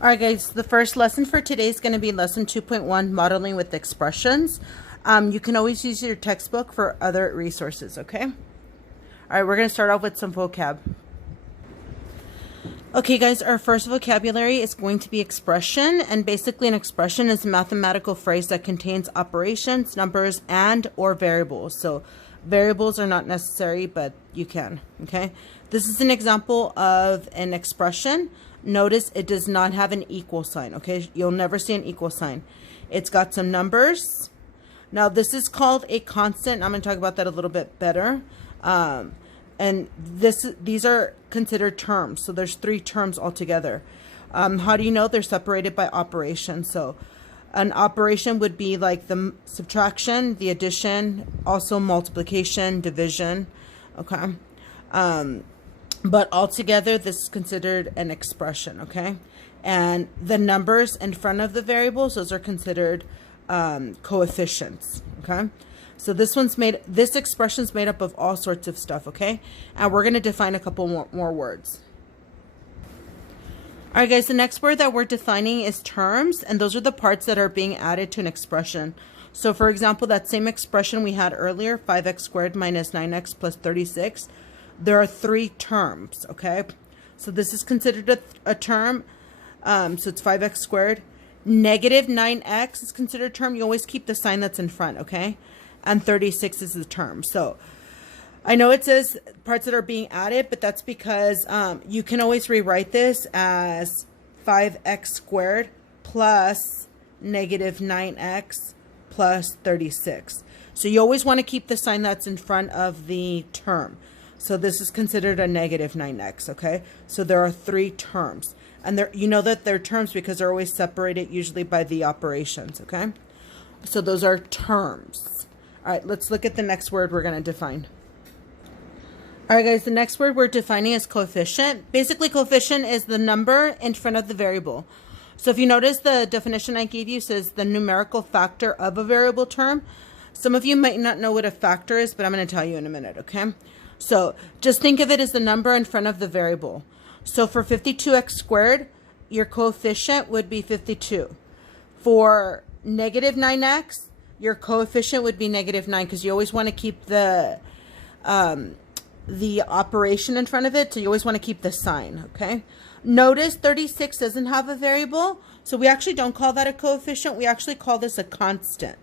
All right, guys, the first lesson for today is going to be lesson 2.1, modeling with expressions. You can always use your textbook for other resources, okay? All right, we're going to start off with some vocab. Okay, guys, our first vocabulary is going to be expression, and basically an expression is a mathematical phrase that contains operations, numbers, and or variables. So variables are not necessary, but you can, okay? This is an example of an expression. Notice it does not have an equal sign, okay? You'll never see an equal sign. It's got some numbers. Now, this is called a constant. I'm going to talk about that a little bit better. And these are considered terms. So there's 3 terms altogether. How do you know? They're separated by operation. So an operation would be like the subtraction, the addition, also multiplication, division, okay? But altogether, this is considered an expression, okay? And the numbers in front of the variables, those are considered coefficients, okay? So this expression is made up of all sorts of stuff, okay? And we're going to define a couple more words. All right, guys, the next word that we're defining is terms, and those are the parts that are being added to an expression. So, for example, that same expression we had earlier, 5x squared minus 9x plus 36, there are 3 terms, okay? So this is considered a term. So it's 5x squared. Negative 9x is considered a term. You always keep the sign that's in front, okay? And 36 is the term. So I know it says parts that are being added, but that's because you can always rewrite this as 5x squared plus negative 9x plus 36. So you always want to keep the sign that's in front of the term. So this is considered a negative 9x, okay? So there are 3 terms. And you know that they're terms because they're always separated usually by the operations, okay? So those are terms. All right, let's look at the next word we're going to define. All right, guys, the next word we're defining is coefficient. Basically, coefficient is the number in front of the variable. So if you notice, the definition I gave you says the numerical factor of a variable term. Some of you might not know what a factor is, but I'm going to tell you in a minute, okay? So just think of it as the number in front of the variable. So for 52x squared, your coefficient would be 52. For negative 9x, your coefficient would be negative 9 because you always want to keep the operation in front of it. So you always want to keep the sign, okay? Notice 36 doesn't have a variable. So we actually don't call that a coefficient. We actually call this a constant,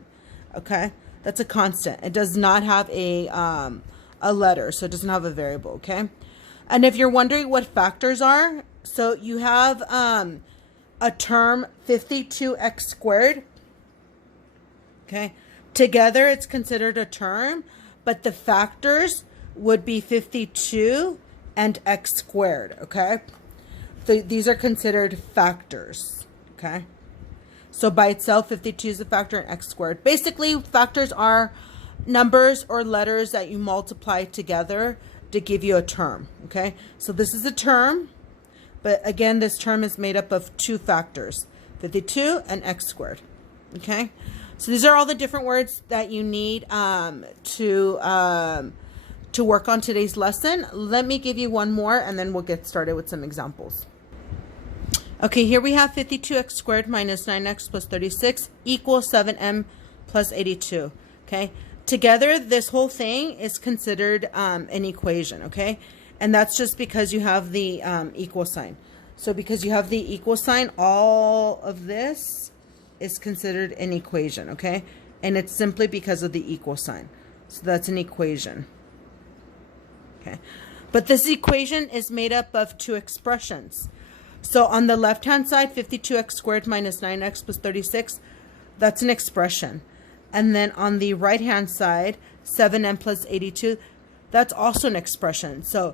okay? That's a constant. It does not have a letter, so it doesn't have a variable, okay? And if you're wondering what factors are, so you have a term 52x squared, okay? Together it's considered a term, but the factors would be 52 and x squared, okay? So these are considered factors, okay? So by itself, 52 is a factor and x squared. Basically, factors are numbers or letters that you multiply together to give you a term, okay? So this is a term, but again, this term is made up of 2 factors, 52 and x squared, okay? So these are all the different words that you need to work on today's lesson. Let me give you one more, and then we'll get started with some examples. Okay, here we have 52x squared minus 9x plus 36 equals 7m plus 82, okay? Together, this whole thing is considered an equation, okay? And that's just because you have the equal sign. So because you have the equal sign, all of this is considered an equation, okay? And it's simply because of the equal sign. So that's an equation, okay? But this equation is made up of 2 expressions. So on the left-hand side, 52x squared minus 9x plus 36, that's an expression. And then on the right-hand side, 7m plus 82, that's also an expression. So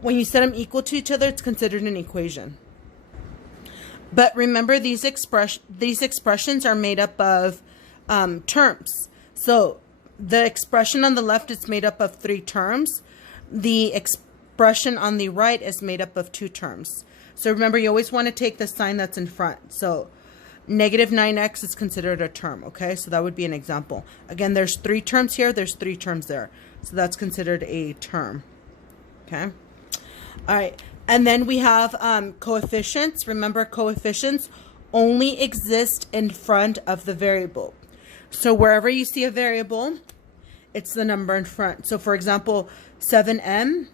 when you set them equal to each other, it's considered an equation. But remember, these expressions are made up of terms. So the expression on the left is made up of 3 terms. The expression on the right is made up of 2 terms. So remember, you always want to take the sign that's in front. So negative 9x is considered a term, okay? So that would be an example. Again, there's 3 terms here, there's 3 terms there. So that's considered a term, okay? All right, And then we have coefficients. Remember, coefficients only exist in front of the variable. So wherever you see a variable, it's the number in front. So for example, 7m,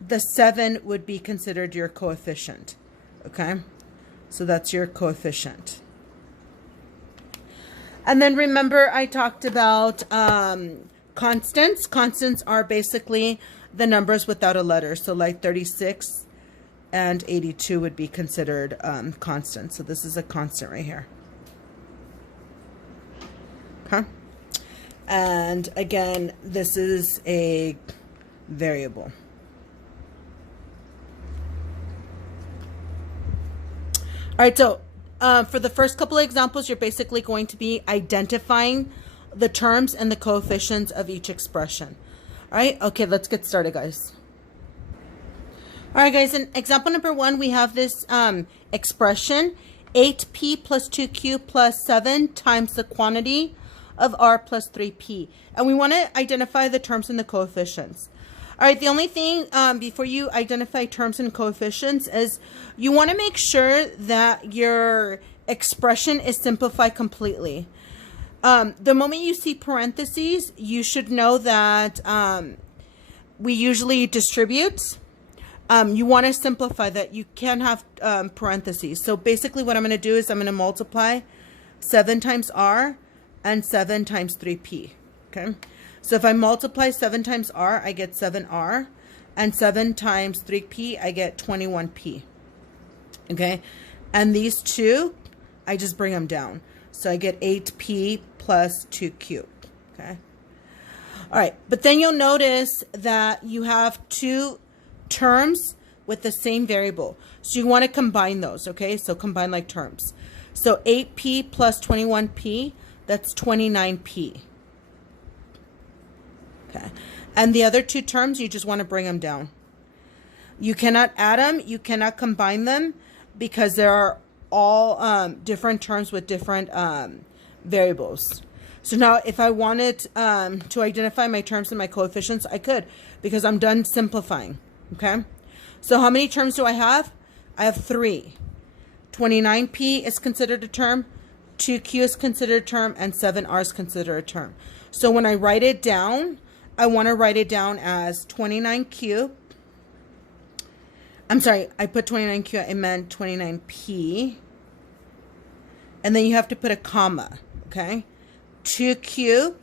the 7 would be considered your coefficient. Okay? So that's your coefficient. And then remember I talked about constants. Constants are basically the numbers without a letter. So like 36 and 82 would be considered constant. So this is a constant right here. Okay. And again, this is a variable. All right, so for the first couple of examples, you're basically going to be identifying the terms and the coefficients of each expression. All right, okay, let's get started, guys. All right, guys, in example number 1, we have this expression, 8p plus 2q plus 7 times the quantity of r plus 3p. And we want to identify the terms and the coefficients. All right, the only thing before you identify terms and coefficients is you want to make sure that your expression is simplified completely. The moment you see parentheses, you should know that we usually distribute. You want to simplify that. You can have parentheses. So basically what I'm going to do is I'm going to multiply 7 times r and 7 times 3p. Okay. So if I multiply 7 times r, I get 7r. And 7 times 3p, I get 21p. Okay. And these two, I just bring them down. So I get 8p plus 2q. Okay. All right. But then you'll notice that you have two terms with the same variable. So you want to combine those. Okay. So combine like terms. So 8p plus 21p, that's 29p. Okay. And the other two terms, you just want to bring them down. You cannot add them. You cannot combine them because there are all different terms with different variables. So now if I wanted to identify my terms and my coefficients, I could because I'm done simplifying. Okay. So how many terms do I have? I have 3. 29p is considered a term. 2q is considered a term. And 7r is considered a term. So when I write it down, I want to write it down as 29q. I'm sorry, I put 29q, I meant 29p. And then you have to put a comma, okay? 2q,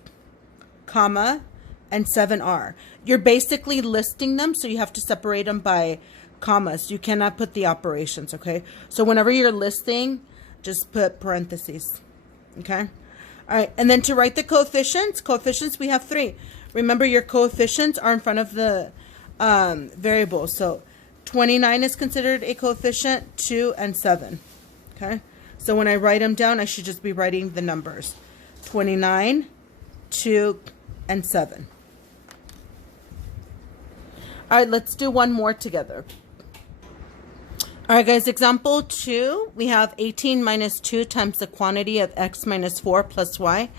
comma, and 7r. You're basically listing them, so you have to separate them by commas. You cannot put the operations, okay? So whenever you're listing, just put parentheses, okay? All right, and then to write the coefficients, we have 3. Remember, your coefficients are in front of the variables. So 29 is considered a coefficient, 2 and 7. Okay. So when I write them down, I should just be writing the numbers. 29, 2, and 7. All right, let's do one more together. All right, guys, example 2, we have 18 minus 2 times the quantity of x minus 4 plus y.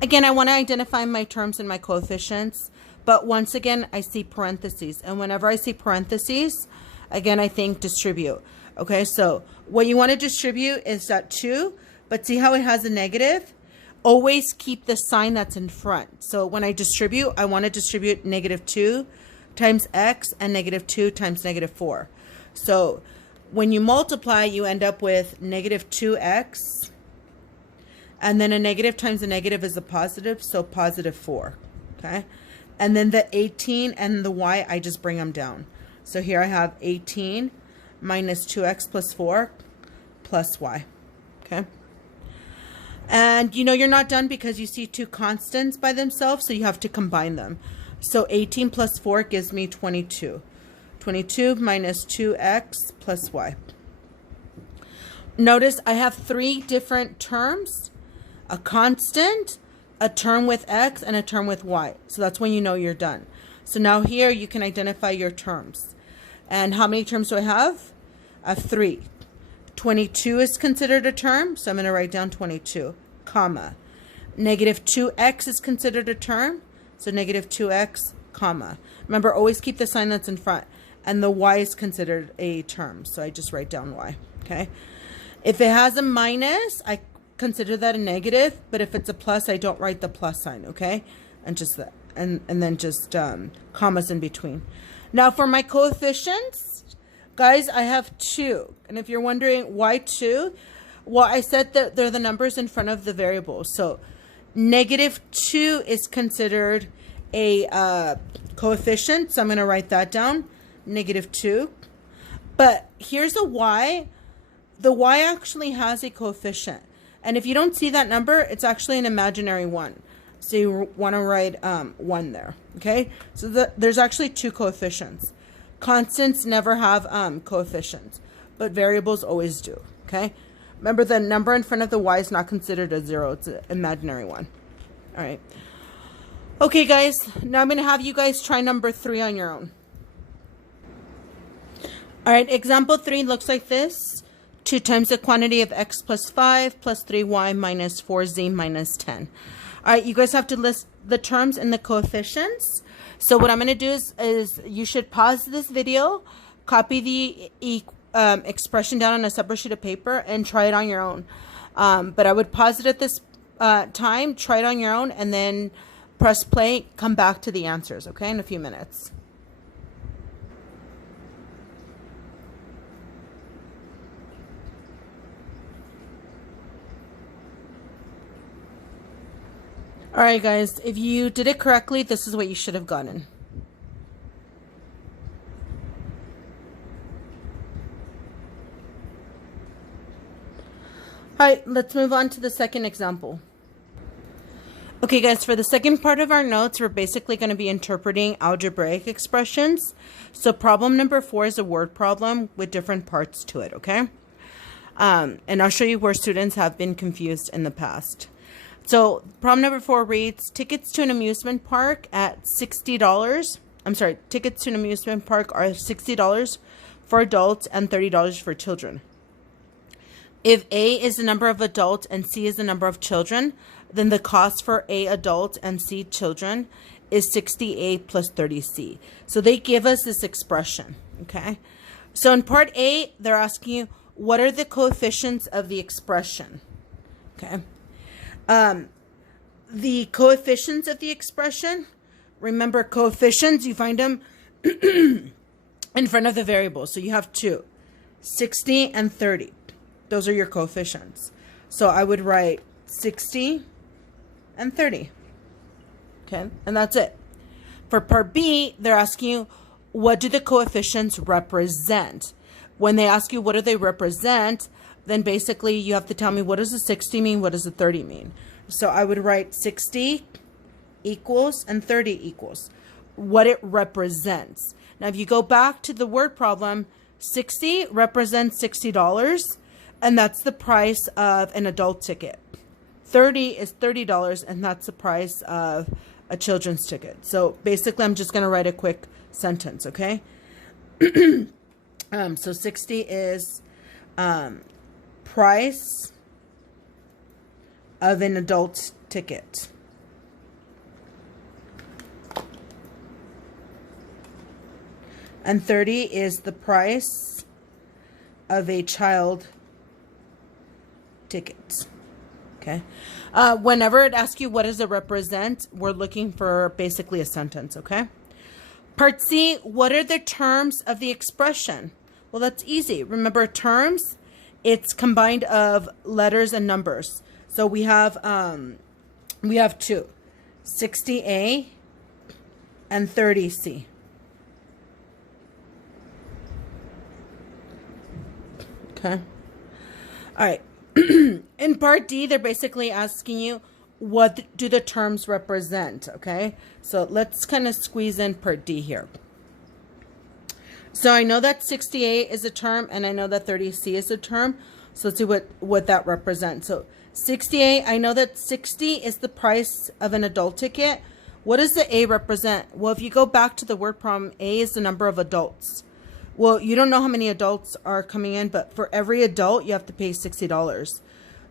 Again, I want to identify my terms and my coefficients, but once again, I see parentheses. And whenever I see parentheses, again, I think distribute. Okay, so what you want to distribute is that 2, but see how it has a negative? Always keep the sign that's in front. So when I distribute, I want to distribute negative 2 times x and negative 2 times negative 4. So when you multiply, you end up with negative 2x. And then a negative times a negative is a positive, so positive 4, okay? And then the 18 and the y, I just bring them down. So here I have 18 minus 2x plus 4 plus y, okay? And you know you're not done because you see two constants by themselves, so you have to combine them. So 18 plus 4 gives me 22. 22 minus 2x plus y. Notice I have 3 different terms. A constant, a term with x, and a term with y. So that's when you know you're done. So now here you can identify your terms. And how many terms do I have? I have 3. 22 is considered a term, so I'm going to write down 22, comma. Negative 2x is considered a term, so negative 2x, comma. Remember, always keep the sign that's in front. and the y is considered a term. So I just write down y, okay? If it has a minus, I consider that a negative, but if it's a plus, I don't write the plus sign, okay? And just that, and then just commas in between. Now for my coefficients, guys, I have 2. And if you're wondering why 2, well, I said that they're the numbers in front of the variables. So -2 is considered a coefficient. So I'm going to write that down, -2. But here's a y. The y actually has a coefficient. And if you don't see that number, it's actually an imaginary 1. So you want to write 1 there, okay? So there's actually 2 coefficients. Constants never have coefficients, but variables always do, okay? Remember, the number in front of the y is not considered a 0. It's an imaginary 1. All right. Okay, guys. Now I'm going to have you guys try number 3 on your own. All right. Example 3 looks like this. 2 times the quantity of x plus 5 plus 3y minus 4z minus 10. All right, you guys have to list the terms and the coefficients. So what I'm going to do is you should pause this video, copy the expression down on a separate sheet of paper, and try it on your own. But I would pause it at this time, try it on your own, and then press play, come back to the answers, okay, in a few minutes. All right, guys, if you did it correctly, this is what you should have gotten. All right, let's move on to the second example. Okay, guys, for the second part of our notes, we're basically going to be interpreting algebraic expressions. So problem number 4 is a word problem with different parts to it, okay? And I'll show you where students have been confused in the past. So problem number 4 reads, tickets to an amusement park at $60. I'm sorry, tickets to an amusement park are $60 for adults and $30 for children. If A is the number of adults and C is the number of children, then the cost for A adults and C children is 60A plus 30C. So they give us this expression, okay? So in part A, they're asking you, what are the coefficients of the expression, okay? The coefficients of the expression, remember coefficients, you find them in front of the variable. So you have 2, 60 and 30. Those are your coefficients. So I would write 60 and 30. Okay, and that's it. For part B, they're asking you, what do the coefficients represent? When they ask you what do they represent, then basically you have to tell me, what does the 60 mean? What does the 30 mean? So I would write 60 equals and 30 equals what it represents. Now, if you go back to the word problem, 60 represents $60, and that's the price of an adult ticket. 30 is $30, and that's the price of a children's ticket. So basically, I'm just going to write a quick sentence, okay? So 60 is price of an adult ticket. And 30 is the price of a child ticket. Okay. Whenever it asks you what does it represent, we're looking for basically a sentence, okay? Part C, what are the terms of the expression? Well, that's easy. Remember, terms, it's combined of letters and numbers. So we have 2, 60A and 30C. Okay. All right. In part D, they're basically asking you, what do the terms represent? Okay. So let's kind of squeeze in part D here. So I know that 60A is a term, and I know that 30C is a term. So let's see what that represents. So 60A, I know that 60 is the price of an adult ticket. What does the A represent? Well, if you go back to the word problem, A is the number of adults. Well, you don't know how many adults are coming in, but for every adult, you have to pay $60.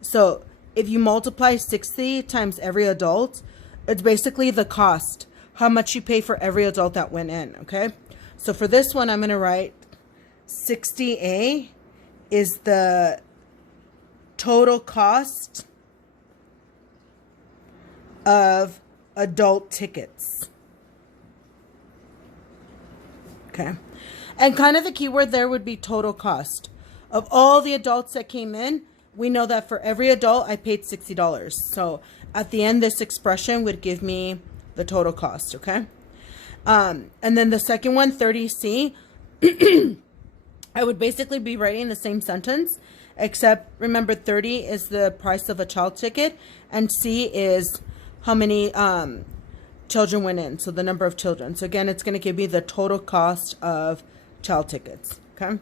So if you multiply 60 times every adult, it's basically the cost, how much you pay for every adult that went in, okay? So for this one, I'm going to write 60A is the total cost of adult tickets. Okay. And kind of the keyword there would be total cost. Of all the adults that came in, we know that for every adult, I paid $60. So at the end, this expression would give me the total cost, okay? And then the second one, 30C, I would basically be writing the same sentence, except remember 30 is the price of a child ticket, and C is how many children went in, so the number of children. So again, it's going to give me the total cost of child tickets, okay?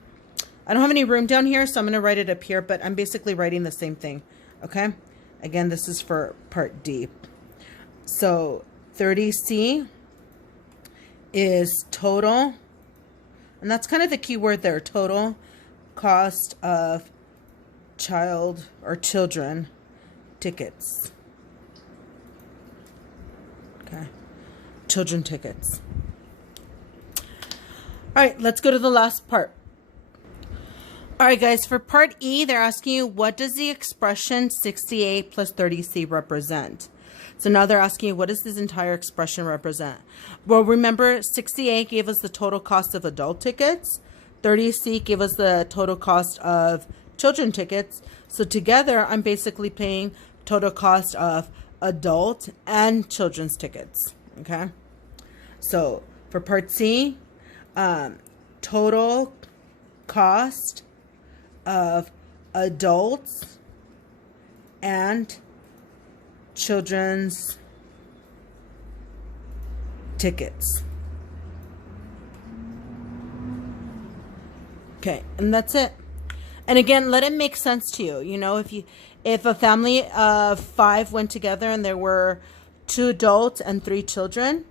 I don't have any room down here, so I'm going to write it up here, but I'm basically writing the same thing, okay? Again, this is for part D. So 30C is total, and that's kind of the key word there, total cost of child or children tickets. Okay, children tickets. All right, let's go to the last part. All right, guys, for part E, they're asking you, what does the expression 60A plus 30C represent? So now they're asking you, what does this entire expression represent? Well, remember, 60A gave us the total cost of adult tickets. 30C gave us the total cost of children tickets. So together, I'm basically paying total cost of adult and children's tickets, okay? So for part C, total cost of adults and children's tickets. Okay, and that's it. And again, let it make sense to you. You know, if a family of 5 went together and there were 2 adults and 3 children,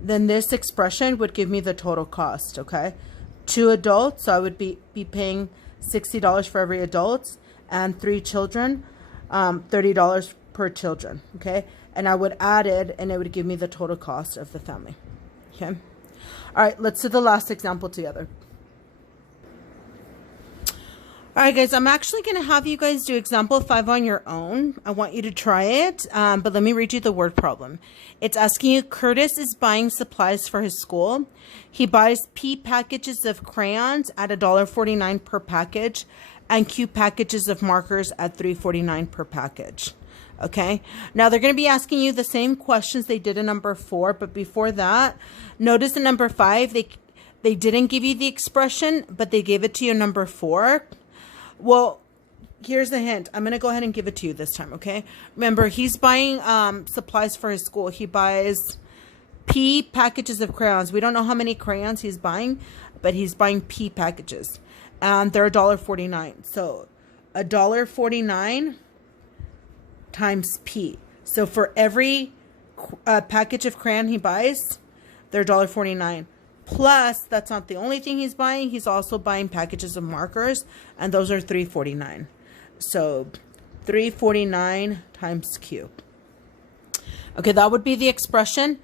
then this expression would give me the total cost, okay? 2 adults, so I would be paying $60 for every adult, and 3 children, $30 per children, okay? And I would add it, and it would give me the total cost of the family, okay? All right, let's do the last example together. All right, guys, I'm actually going to have you guys do example 5 on your own. I want you to try it, but let me read you the word problem. It's asking you, Curtis is buying supplies for his school. He buys P packages of crayons at $1.49 per package and Q packages of markers at $3.49 per package. Okay, now they're going to be asking you the same questions they did in number 4, but before that, notice in number 5, they didn't give you the expression, but they gave it to you in number 4. Well, here's the hint. I'm going to go ahead and give it to you this time, okay? Remember, he's buying supplies for his school. He buys P packages of crayons. We don't know how many crayons he's buying, but he's buying P packages. And they're $1.49. So $1.49 times P. So for every package of crayon he buys, they're $1.49. Plus, that's not the only thing he's buying. He's also buying packages of markers, and those are $3.49. So $3.49 times Q. Okay, that would be the expression.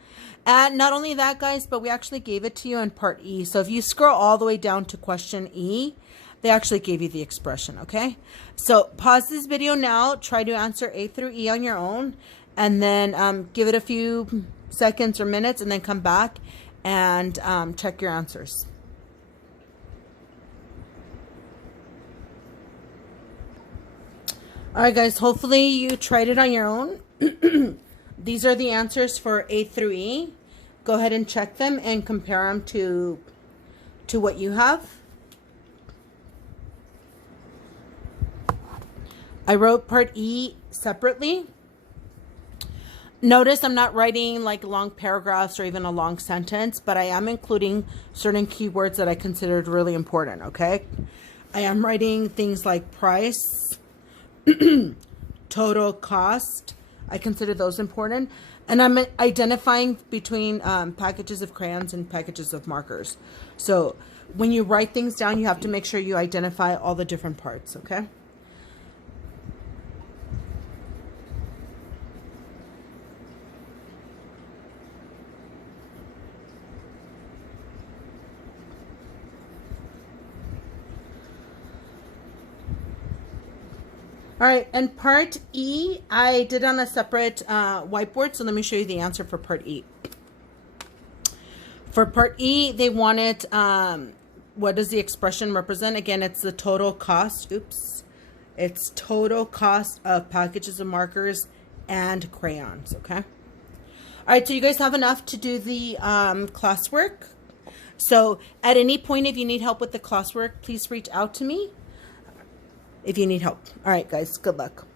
And not only that, guys, but we actually gave it to you in part E. So if you scroll all the way down to question E, they actually gave you the expression, okay? So pause this video now. Try to answer A through E on your own, and then give it a few seconds or minutes, and then come back and check your answers. All right, guys, hopefully you tried it on your own. These are the answers for A through E. Go ahead and check them and compare them to what you have. I wrote part E separately. Notice I'm not writing like long paragraphs or even a long sentence, but I am including certain keywords that I considered really important, okay? I am writing things like price, total cost. I consider those important. And I'm identifying between packages of crayons and packages of markers. So when you write things down, you have to make sure you identify all the different parts, okay? All right, and part E, I did on a separate whiteboard, so let me show you the answer for part E. For part E, they wanted, what does the expression represent? Again, it's the total cost, it's total cost of packages of markers and crayons, okay? All right, so you guys have enough to do the classwork. So at any point, if you need help with the classwork, please reach out to me if you need help. All right, guys, good luck.